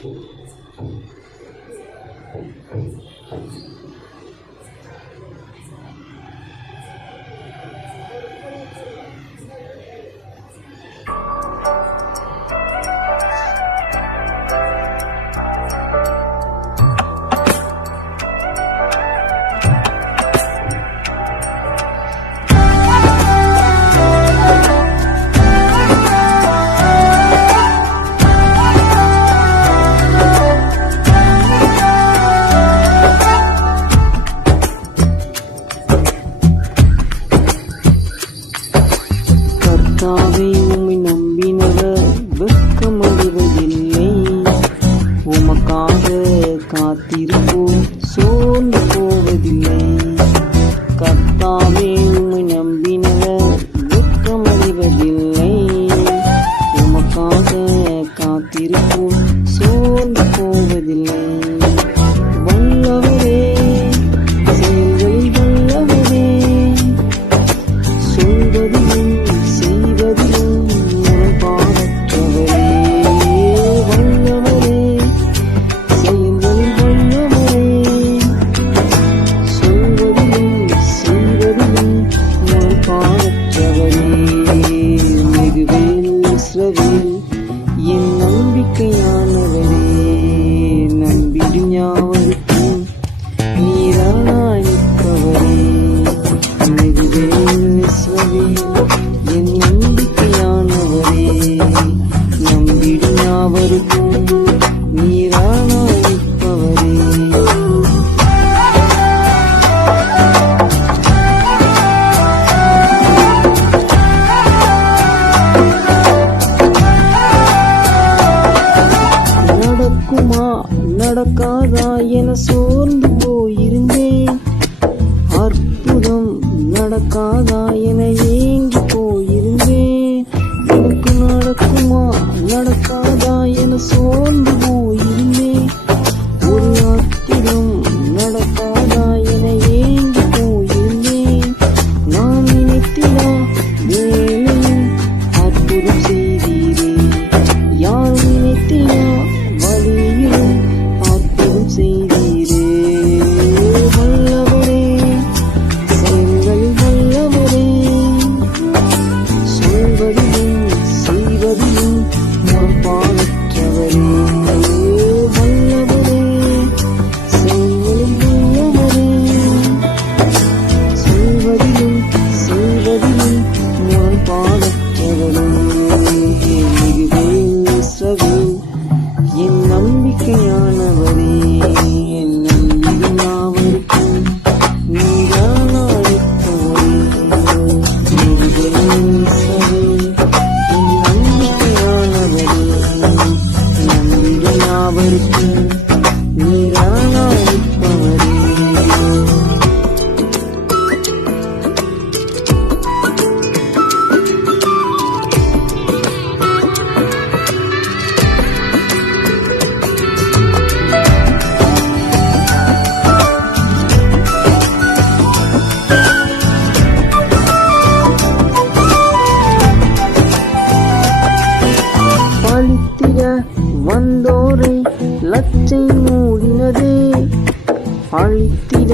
கர்த்தாவே, உம்மை நம்பினவர் வெட்கமடைவதில்லை. உமக்காக காத்திருப்போம் சோர்ந்து போவதில்லை. கர்த்தாவே, உம்மை நம்பினவர் வெட்கமடைவதில்லை. உமக்காக காத்திருப்போம் சோர்ந்து போவதில்லை. வல்லவரே, செயல்களில் வல்லவரே, சொல்வதிலும் செய்வதிலும் முரண்பாடற்றவரே. வல்லவரே, செயல்களில் வல்லவரே, சொல்வதிலும் செய்வதிலும் முரண்பாடற்றவரே. மிகுவேல் இஸ்ரவேல் என் நம்பிக்கையானவரே, நம்பிடும் யாவருக்கும் நீராய் நிற்பவரே. மிகுவேல் இஸ்ரவேல் என் நம்பிக்கையானவரே, நம்பிடும் யாவருக்கும் நீராய் நிற்பவரே. நடக்குமா நடக்காதா என சோர்ந்து போயிருந்தேன். அற்புதம் நடக்காதா என ஏங்கி போயிருந்தேன். எனக்கு நடக்குமா நடக்காதா என சோர்ந்து போயிருந்தேன். ஒரு அற்புதம் நடக்காதா என ஏங்கி போயிருந்தேன். நான் நினைத்தினா வேலையில் அற்புதம் செய்தீரே. யார் நினைத்தினா வழியிலும் அற்புதம் செய்தீரே. வல்லவரே, செயல்களில் வல்லவரே, சொல்வதிலும் செய்வதிலும் முரண்பாடற்றவரே. வல்லவரே, செயல்களில் வல்லவரே, சொல்வதிலும் செய்வதிலும் முரண்பாடற்றவரே. மிகுவேல் இஸ்ரவேல் என் நம்பிக்கையானவரே, என் நம்பிடும் யாவருக்கும் நீராய் நிற்பவரே. மிகுவேல் இஸ்ரவேல் என் நம்பிக்கையானவரே, நம்பிடும் யாவருக்கும் நீராய் நிற்பவரே. பழித்திட வந்தோரை லச்சை மூடினதே. அழித்திட